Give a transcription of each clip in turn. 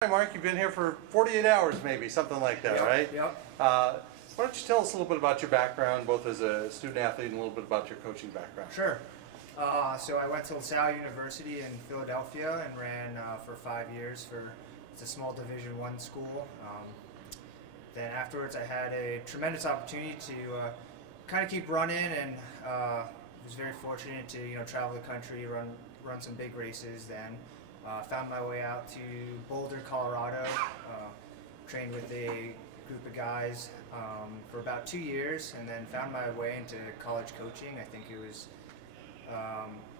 Hi, Mark. You've been here for 48 hours, maybe, something like that, Yep, right? yep. Why don't you tell us a little bit about your background, both as a student athlete and a little bit about your coaching background? Sure. So I went to LaSalle University in Philadelphia and ran for 5 years for it's a small Division I school. Then afterwards, I had a tremendous opportunity to kind of keep running, and was very fortunate to travel the country, run some big races. Then found my way out to Boulder, Colorado. Trained with a group of guys for about 2 years, and then found my way into college coaching. I think it was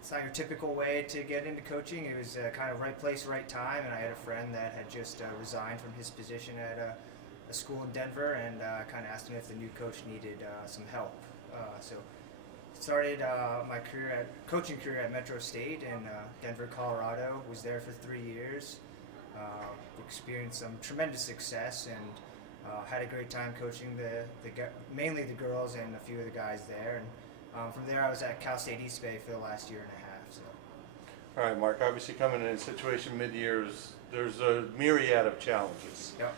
it's not your typical way to get into coaching. It was kind of right place, right time, and I had a friend that had just resigned from his position at a school in Denver, and kind of asked me if the new coach needed some help. So started my coaching career at Metro State in Denver, Colorado. Was there for 3 years. Experienced some tremendous success, and had a great time coaching mainly the girls and a few of the guys there. And from there, I was at Cal State East Bay for the last year and a half. So. All right, Mark. Obviously, coming in a situation mid-years, there's a myriad of challenges. Yep.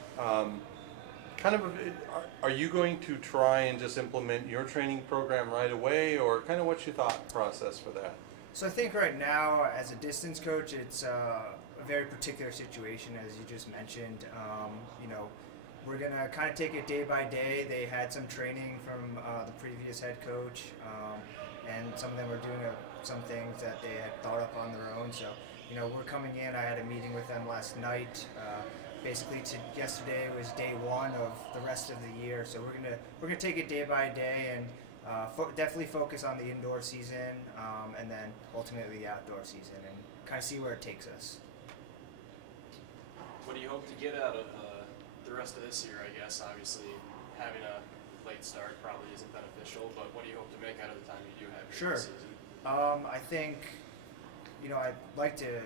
Are you going to try and just implement your training program right away, or kind of what's your thought process for that? So I think right now, as a distance coach, it's a very particular situation, as you just mentioned. We're gonna kind of take it day by day. They had some training from the previous head coach, and some of them were doing some things that they had thought up on their own. So, we're coming in. I had a meeting with them last night. Basically, yesterday was day one of the rest of the year. So we're gonna take it day by day, and definitely focus on the indoor season, and then ultimately the outdoor season, and kind of see where it takes us. What do you hope to get out of the rest of this year, I guess? Obviously, having a late start probably isn't beneficial, but what do you hope to make out of the time you do have in Sure. the season? I think, I'd like to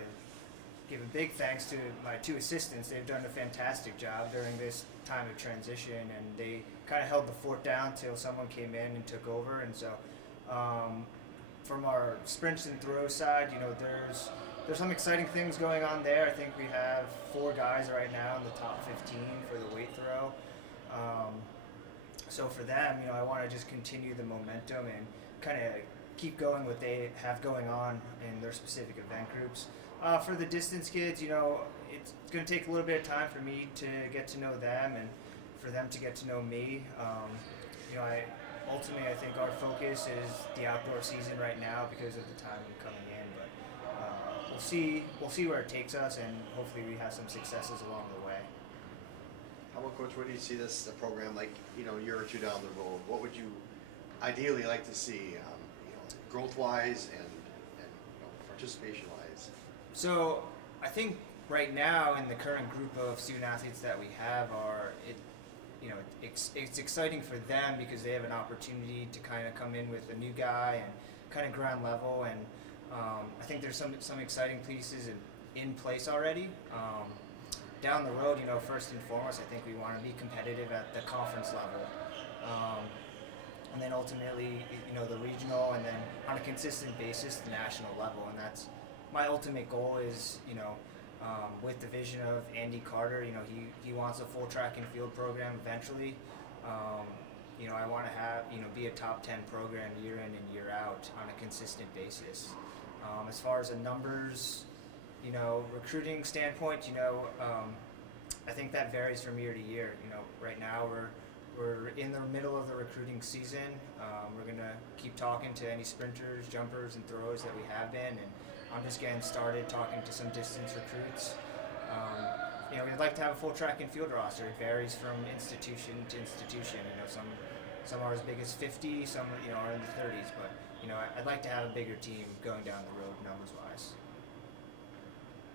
give a big thanks to my two assistants. They've done a fantastic job during this time of transition, and they kind of held the fort down till someone came in and took over. And so, from our sprints and throw side, there's some exciting things going on there. I think we have 4 guys right now in the top 15 for the weight throw. So for them, I want to just continue the momentum and kind of keep going what they have going on in their specific event groups. For the distance kids, it's going to take a little bit of time for me to get to know them and for them to get to know me. Ultimately, I think our focus is the outdoor season right now because of the time I'm coming in. But we'll see where it takes us, and hopefully we have some successes along the way. How about, Coach, where do you see this program like, a year or two down the road? What would you ideally like to see, growth-wise and participation-wise? So I think right now in the current group of student athletes that we have it's exciting for them because they have an opportunity to kind of come in with a new guy and kind of ground level, and I think there's some exciting pieces in place already. Down the road, first and foremost, I think we want to be competitive at the conference level, and then ultimately, the regional, and then on a consistent basis, the national level. And that's my ultimate goal is, with the vision of Andy Carter, he wants a full track and field program eventually. I want to have, be a top 10 program year in and year out on a consistent basis. As far as the numbers, recruiting standpoint, I think that varies from year to year. Right now we're in the middle of the recruiting season. We're gonna keep talking to any sprinters, jumpers, and throwers that we have been, and I'm just getting started talking to some distance recruits. We'd like to have a full track and field roster. It varies from institution to institution. Some are as big as 50, some are in the 30s, but I'd like to have a bigger team going down the road numbers wise.